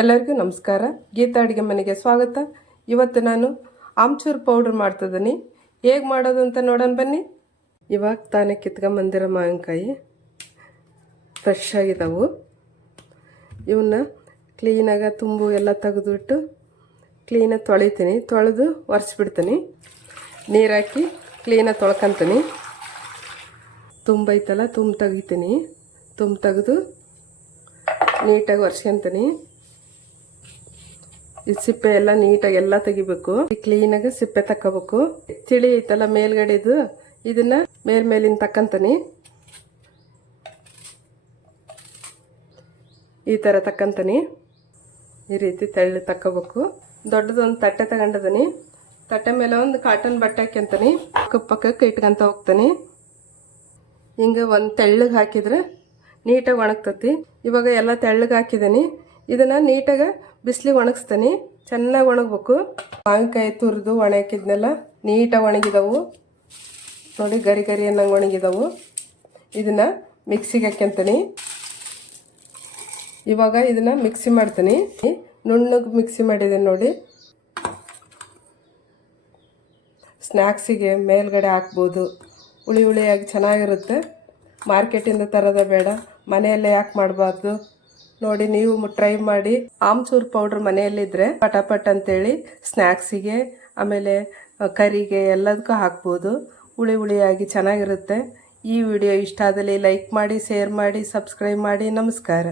ಎಲ್ಲರಿಗೂ ನಮಸ್ಕಾರ. ಗೀತಾ ಅಡುಗೆ ಮನೆಗೆ ಸ್ವಾಗತ. ಇವತ್ತು ನಾನು ಆಮ್ಚೂರು ಪೌಡ್ರ್ ಮಾಡ್ತಿದ್ದೀನಿ. ಹೇಗೆ ಮಾಡೋದು ಅಂತ ನೋಡೋಣ ಬನ್ನಿ. ಇವಾಗ ತಾನೇ ಕಿತ್ಕೊಂಬಂದಿರೋ ಮಾವಿನಕಾಯಿ ಫ್ರೆಶ್ ಆಗಿದ್ದಾವು. ಇವನ್ನ ಕ್ಲೀನಾಗಿ ತುಂಬು ಎಲ್ಲ ತೆಗೆದುಬಿಟ್ಟು ಕ್ಲೀನಾಗಿ ತೊಳಿತೀನಿ. ತೊಳೆದು ಒರೆಸ್ಬಿಡ್ತೀನಿ. ನೀರು ಹಾಕಿ ಕ್ಲೀನಾಗಿ ತೊಳ್ಕೊತೀನಿ. ತುಂಬೈತಲ್ಲ ತುಂಬ ತೆಗಿತೀನಿ. ತುಂಬ ತೆಗೆದು ನೀಟಾಗಿ ಒರೆಸ್ಕೊತೀನಿ. ಈ ಸಿಪ್ಪೆ ಎಲ್ಲ ನೀಟಾಗಿ ಎಲ್ಲ ತೆಗಿಬೇಕು. ಕ್ಲೀನಾಗಿ ಸಿಪ್ಪೆ ತಕ್ಕೋಬೇಕು. ತಿಳಿ ಐತಲ್ಲ ಮೇಲ್ಗಡೆದು, ಇದನ್ನ ಮೇಲಿನ ತಕ್ಕಂತೀನಿ. ಈ ಥರ ತಕ್ಕಂತೀನಿ. ಈ ರೀತಿ ತೆಳ್ಳು ತಕ್ಕೋಬೇಕು. ದೊಡ್ಡದೊಂದು ತಟ್ಟೆ ತಗೊಂಡಿದ್ದೀನಿ. ತಟ್ಟೆ ಮೇಲೆ ಒಂದು ಕಾಟನ್ ಬಟ್ಟೆ ಹಾಕ್ಯಂತೀನಿ. ಪಕ್ಕಕ್ಕೆ ಇಟ್ಕೊಂತ ಹೋಗ್ತೀನಿ. ಹಿಂಗೆ ಒಂದು ತೆಳ್ಳಗೆ ಹಾಕಿದರೆ ನೀಟಾಗಿ ಒಣಗ್ತತಿ. ಇವಾಗ ಎಲ್ಲ ತೆಳ್ಳಗೆ ಹಾಕಿದ್ದೀನಿ. ಇದನ್ನು ನೀಟಾಗಿ ಬಿಸಿಲಿಗೆ ಒಣಗಿಸ್ತೀನಿ. ಚೆನ್ನಾಗಿ ಒಣಗಬೇಕು. ಮಾವಿನಕಾಯಿ ತುರಿದು ಒಣಗಿದ್ನೆಲ್ಲ ನೀಟಾಗಿ ಒಣಗಿದವು ನೋಡಿ, ಗರಿ ಗರಿ ಅನ್ನಂಗೆ ಒಣಗಿದವು. ಇದನ್ನು ಮಿಕ್ಸಿಗೆ ಹಾಕ್ಯಂತೀನಿ. ಇವಾಗ ಇದನ್ನು ಮಿಕ್ಸಿ ಮಾಡ್ತೀನಿ. ನುಣ್ಣಗೆ ಮಿಕ್ಸಿ ಮಾಡಿದ್ದೀನಿ ನೋಡಿ. ಸ್ನ್ಯಾಕ್ಸಿಗೆ ಮೇಲ್ಗಡೆ ಹಾಕ್ಬೋದು. ಹುಳಿ ಹುಳಿಯಾಗಿ ಚೆನ್ನಾಗಿರುತ್ತೆ. ಮಾರ್ಕೆಟಿಂದ ತರೋದೇ ಬೇಡ, ಮನೆಯಲ್ಲೇ ಯಾಕೆ ಮಾಡಬಾರ್ದು ನೋಡಿ. ನೀವು ಟ್ರೈ ಮಾಡಿ. ಆಮ್ಚೂರು ಪೌಡ್ರ್ ಮನೆಯಲ್ಲಿದ್ದರೆ ಪಟಾಪಟ್ ಅಂತೇಳಿ ಸ್ನ್ಯಾಕ್ಸಿಗೆ ಆಮೇಲೆ ಕರಿಗೆ ಎಲ್ಲದಕ್ಕೂ ಹಾಕ್ಬೋದು. ಹುಳಿ ಹುಳಿಯಾಗಿ ಚೆನ್ನಾಗಿರುತ್ತೆ. ಈ ವಿಡಿಯೋ ಇಷ್ಟ ಆದಲ್ಲಿ ಲೈಕ್ ಮಾಡಿ, ಶೇರ್ ಮಾಡಿ, ಸಬ್ಸ್ಕ್ರೈಬ್ ಮಾಡಿ. ನಮಸ್ಕಾರ.